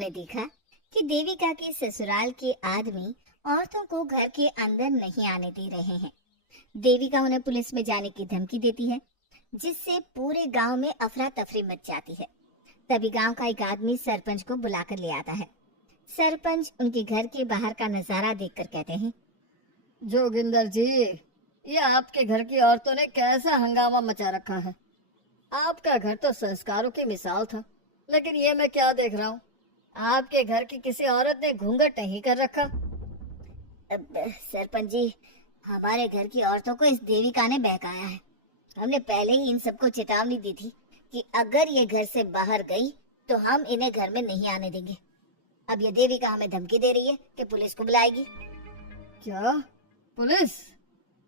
हमने देखा कि देविका के ससुराल के आदमी औरतों को घर के अंदर नहीं आने दे रहे हैं। देविका उन्हें पुलिस में जाने की धमकी देती है, जिससे पूरे गांव में अफरा तफरी मच जाती है। तभी गांव का एक आदमी सरपंच को बुलाकर ले आता है। सरपंच उनके घर के बाहर का नजारा देखकर कहते हैं, जोगिंदर जी, ये आपके घर की औरतों ने कैसा हंगामा मचा रखा है। आपका घर तो संस्कारों की मिसाल था, लेकिन ये मैं क्या देख रहा हूँ, आपके घर की किसी औरत ने घूंघट नहीं कर रखा। सरपंच जी, हमारे घर की औरतों को इस देविका ने बहकाया है। हमने पहले ही इन सबको चेतावनी दी थी कि अगर ये घर से बाहर गई तो हम इन्हें घर में नहीं आने देंगे। अब ये देविका हमें धमकी दे रही है कि पुलिस को बुलाएगी। क्या पुलिस?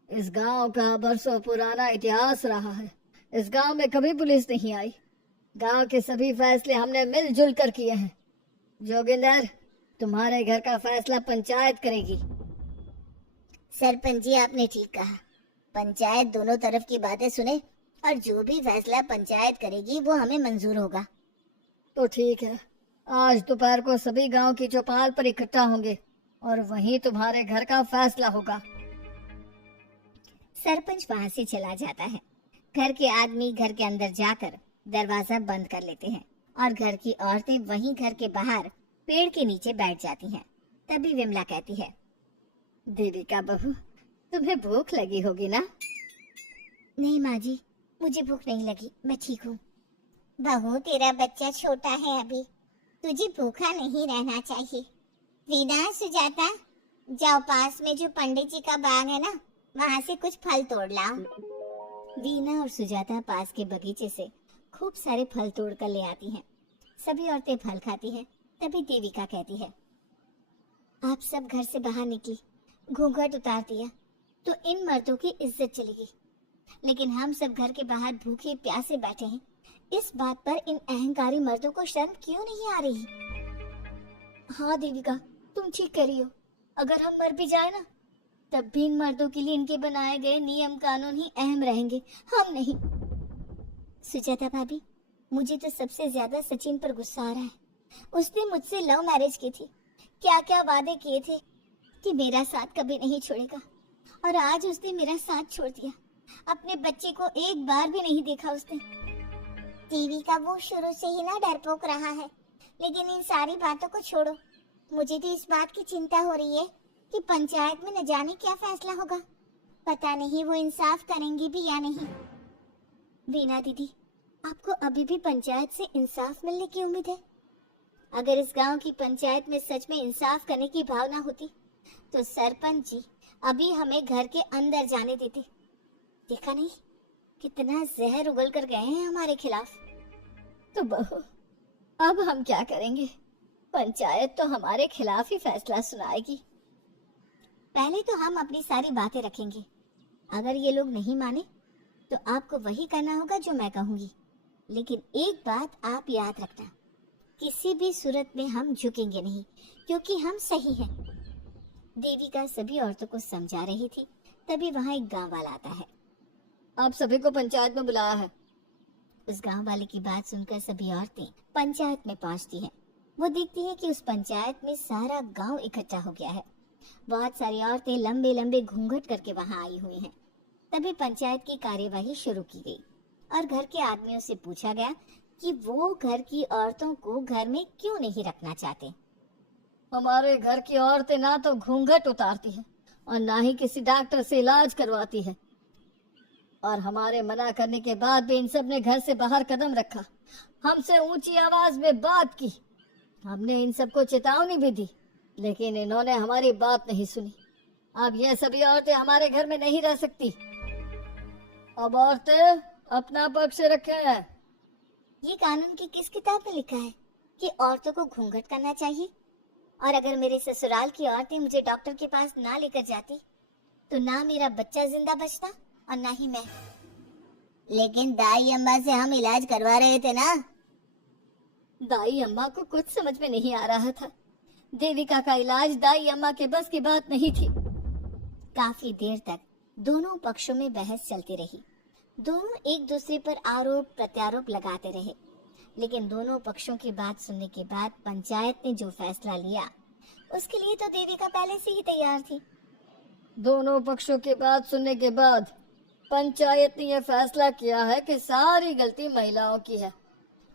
इस गांव का बरसों पुराना इतिहास रहा है। इस गांव में कभी पुलिस नहीं आई। गांव के सभी फैसले हमने मिलजुल कर किए हैं। जोगिंदर, तुम्हारे घर का फैसला पंचायत करेगी। सरपंच जी, आपने ठीक कहा। पंचायत दोनों तरफ की बातें सुने और जो भी फैसला पंचायत करेगी वो हमें मंजूर होगा। तो ठीक है, आज दोपहर को सभी गांव की चौपाल पर इकट्ठा होंगे और वहीं तुम्हारे घर का फैसला होगा। सरपंच वहां से चला जाता है। घर के आदमी घर के अंदर जाकर दरवाजा बंद कर लेते हैं और घर की औरतें वहीं घर के बाहर पेड़ के नीचे बैठ जाती हैं। तभी विमला कहती है, देविका बहू, तुम्हें भूख लगी होगी ना? नहीं माँ जी, मुझे भूख नहीं लगी, मैं ठीक हूँ। बहू, तेरा बच्चा छोटा है अभी, तुझे भूखा नहीं रहना चाहिए। वीना, सुजाता, जाओ पास में जो पंडित जी का बाग है ना, वहाँ से कुछ फल तोड़ लाओ। वीना और सुजाता पास के बगीचे से खूब सारे फल तोड़ कर ले आती हैं। सभी औरतें फल खाती हैं। तभी देविका कहती है, आप सब घर से बाहर निकली, घूंघट उतार दिया तो इन मर्दों की इज्जत चलेगी, लेकिन हम सब घर के बाहर भूखे प्यासे बैठे हैं। इस बात पर इन अहंकारी मर्दों को शर्म क्यों नहीं आ रही? हाँ देविका, तुम ठीक कह रही हो। अगर हम मर भी जाए ना, तब भी इन मर्दों के लिए इनके बनाए गए नियम कानून ही अहम रहेंगे, हम नहीं। सुजाता भाभी, मुझे तो सबसे ज्यादा सचिन पर गुस्सा आ रहा है। उसने मुझसे लव मैरिज की थी, क्या क्या वादे किए थे कि मेरा साथ कभी नहीं छोड़ेगा, और आज उसने मेरा साथ छोड़ दिया। अपने बच्चे को एक बार भी नहीं देखा उसने। टीवी का वो शुरू से ही ना डरपोक रहा है, लेकिन इन सारी बातों को छोड़ो। मुझे तो इस बात की चिंता हो रही है कि पंचायत में न जाने क्या फैसला होगा। पता नहीं वो इंसाफ करेंगी भी या नहीं। वीना दीदी, आपको अभी भी पंचायत से इंसाफ मिलने की उम्मीद है? अगर इस गांव की पंचायत में सच में इंसाफ करने की भावना होती तो सरपंच जी अभी हमें घर के अंदर जाने देते। देखा नहीं कितना जहर उगल कर गए हैं हमारे खिलाफ। तो बहू, अब हम क्या करेंगे? पंचायत तो हमारे खिलाफ ही फैसला सुनाएगी। पहले तो हम अपनी सारी बातें रखेंगे। अगर ये लोग नहीं माने तो आपको वही करना होगा जो मैं कहूंगी। लेकिन एक बात आप याद रखना, किसी भी सूरत में हम झुकेंगे नहीं, क्योंकि हम सही हैं। देविका सभी औरतों को समझा रही थी। तभी वहाँ एक गांव वाला आता है। आप सभी को पंचायत में बुलाया है। उस गांव वाले की बात सुनकर सभी औरतें पंचायत में पहुंचती हैं। वो देखती है कि उस पंचायत में सारा गांव इकट्ठा हो गया है। बहुत सारी औरतें लंबे लंबे घूंघट करके वहां आई हुई हैं। तभी पंचायत की कार्यवाही शुरू की गई और घर के आदमियों से पूछा गया कि वो घर की औरतों को घर में क्यों नहीं रखना चाहते। हमारे घर की औरतें ना तो घूंघट उतारती हैं और ना ही किसी डॉक्टर से इलाज करवाती है, और हमारे मना करने के बाद भी इन सब ने घर से बाहर कदम रखा, हमसे ऊंची आवाज में बात की। हमने इन सबको चेतावनी भी दी, लेकिन इन्होंने हमारी बात नहीं सुनी। अब ये सभी औरतें हमारे घर में नहीं रह सकती। अब औरतें अपना पक्ष रखें। ये कानून की किस किताब में लिखा है कि औरतों को घूंघट करना चाहिए? और अगर मेरे ससुराल की औरतें मुझे डॉक्टर के पास ना लेकर जाती तो ना मेरा बच्चा जिंदा बचता और ना ही मैं। लेकिन दाई अम्मा से हम इलाज करवा रहे थे ना। दाई अम्मा को कुछ समझ में नहीं आ रहा था। देविका का इलाज दाई अम्मा के बस की बात नहीं थी। काफी देर तक दोनों पक्षों में बहस चलती रही। दोनों एक दूसरे पर आरोप प्रत्यारोप लगाते रहे। लेकिन दोनों पक्षों की बात सुनने के बाद पंचायत ने जो फैसला लिया उसके लिए तो देविका पहले से ही तैयार थी। दोनों पक्षों की बात सुनने के बाद पंचायत ने यह फैसला किया है कि सारी गलती महिलाओं की है।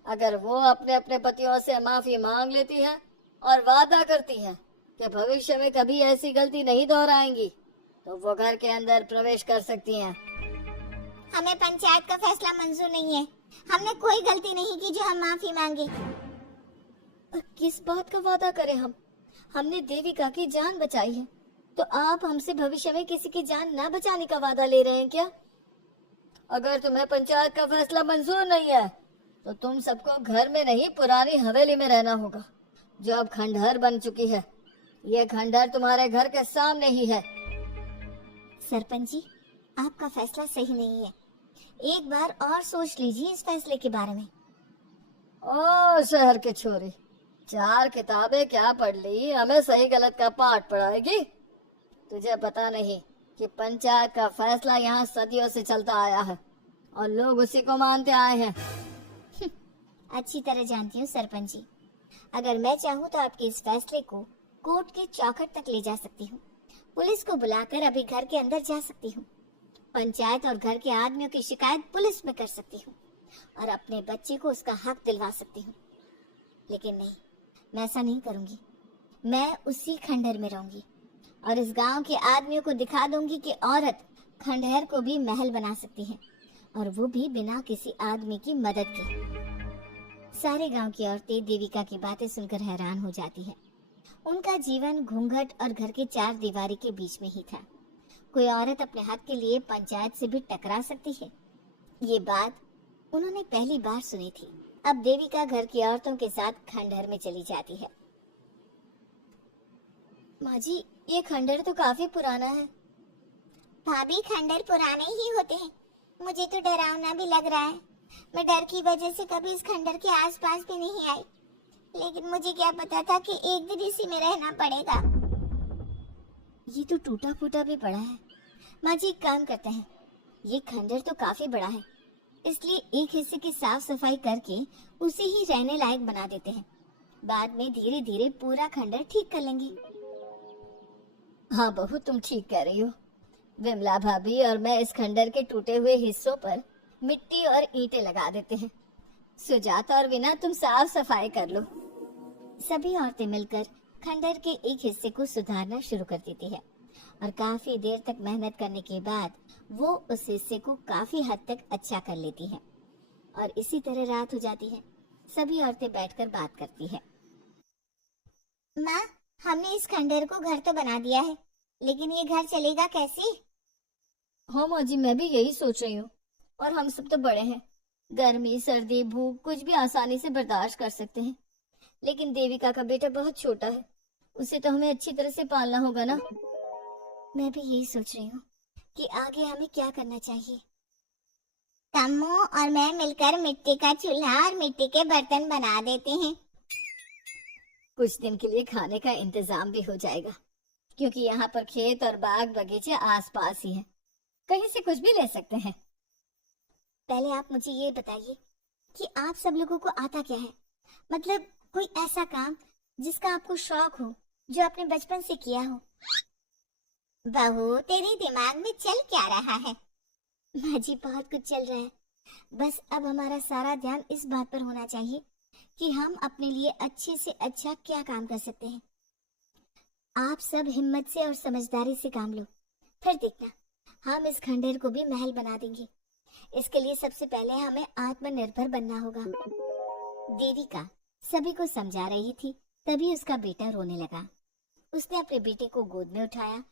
अगर वो अपने अपने पतियों से माफी मांग लेती है और वादा करती है कि भविष्य में कभी ऐसी गलती नहीं दोहराएंगी, तो वो घर के अंदर प्रवेश कर सकती हैं। हमें पंचायत का फैसला मंजूर नहीं है। हमने कोई गलती नहीं की जो हम माफी मांगे। और किस बात का वादा करें हम? हमने देविका की जान बचाई है, तो आप हमसे भविष्य में किसी की जान ना बचाने का वादा ले रहे हैं क्या? अगर तुम्हें पंचायत का फैसला मंजूर नहीं है तो तुम सबको घर में नहीं पुरानी हवेली में रहना होगा, जो अब खंडहर बन चुकी है। ये खंडहर तुम्हारे घर के सामने ही है। सरपंच जी, आपका फैसला सही नहीं है। एक बार और सोच लीजिए इस फैसले के बारे में। ओ शहर के छोरी, 4 किताबें क्या पढ़ ली, हमें सही गलत का पाठ पढ़ाएगी? तुझे पता नहीं कि पंचायत का फैसला यहाँ सदियों से चलता आया है और लोग उसी को मानते आए हैं। अच्छी तरह जानती हूँ सरपंच जी। अगर मैं चाहूँ तो आपके इस फैसले को कोर्ट के चौखट तक ले जा सकती हूँ। पुलिस को बुलाकर अभी घर के अंदर जा सकती हूँ। पंचायत और घर के आदमियों की शिकायत पुलिस में कर सकती हूँ और अपने बच्चे को उसका हक दिलवा सकती हूँ। लेकिन नहीं, मैं ऐसा नहीं करूँगी। मैं उसी खंडहर में रहूंगी और इस गांव के आदमियों को दिखा दूंगी कि औरत खंडहर को भी महल बना सकती है, और वो भी बिना किसी आदमी की मदद के। सारे गांव की औरतें देविका की बातें सुनकर हैरान हो जाती है। उनका जीवन घूंघट और घर के 4 दीवारी के बीच में ही था। कोई औरत अपने हक के लिए पंचायत से भी टकरा सकती है, ये बात उन्होंने पहली बार सुनी थी। अब देविका घर की औरतों के साथ खंडहर में चली जाती है। माँ जी, ये खंडहर तो काफी पुराना है। भाभी, खंडहर पुराने ही होते हैं। मुझे तो डरावना भी लग रहा है। मैं डर की वजह से कभी इस खंडहर के आसपास भी नहीं आई, लेकिन मुझे क्या पता था कि एक दिन इसी में रहना पड़ेगा। ये तो टूटा फूटा भी पड़ा है। माँ जी, एक काम करते हैं, ये खंडहर तो काफी बड़ा है, इसलिए एक हिस्से की साफ सफाई करके उसे ही रहने लायक बना देते हैं। बाद में धीरे धीरे पूरा खंडहर ठीक कर लेंगे। हाँ बहू, तुम ठीक कह रही हो। विमला भाभी और मैं इस खंडहर के टूटे हुए हिस्सों पर मिट्टी और ईंटें लगा देते हैं। सुजाता और विना, तुम साफ सफाई कर लो। सभी औरतें मिलकर खंडहर के एक हिस्से को सुधारना शुरू कर देती है और काफी देर तक मेहनत करने के बाद वो उस हिस्से को काफी हद तक अच्छा कर लेती है और इसी तरह रात हो जाती है। सभी औरतें बैठकर बात करती है। माँ, हमने इस खंडहर को घर तो बना दिया है, लेकिन ये घर चलेगा कैसे? हाँ माँ जी, मैं भी यही सोच रही हूँ। और हम सब तो बड़े हैं, गर्मी सर्दी भूख कुछ भी आसानी से बर्दाश्त कर सकते हैं, लेकिन देविका का बेटा बहुत छोटा है, उसे तो हमें अच्छी तरह से पालना होगा ना। मैं भी यही सोच रही हूँ कि आगे हमें क्या करना चाहिए। तम्मू और मैं मिलकर मिट्टी का चूल्हा और मिट्टी के बर्तन बना देते हैं। कुछ दिन के लिए खाने का इंतजाम भी हो जाएगा, क्योंकि यहाँ पर खेत और बाग बगीचे आसपास ही हैं, कहीं से कुछ भी ले सकते हैं। पहले आप मुझे ये बताइए कि आप सब लोगों को आता क्या है? मतलब कोई ऐसा काम जिसका आपको शौक हो, जो आपने बचपन से किया हो। बहू, तेरे दिमाग में चल क्या रहा है? माँ जी, बहुत कुछ चल रहा है, बस अब हमारा सारा ध्यान इस बात पर होना चाहिए कि हम अपने लिए अच्छे से अच्छा क्या काम कर सकते हैं। आप सब हिम्मत से और समझदारी से काम लो, फिर देखना हम इस खंडहर को भी महल बना देंगे। इसके लिए सबसे पहले हमें आत्मनिर्भर बनना होगा। देविका सभी को समझा रही थी, तभी उसका बेटा रोने लगा। उसने अपने बेटे को गोद में उठाया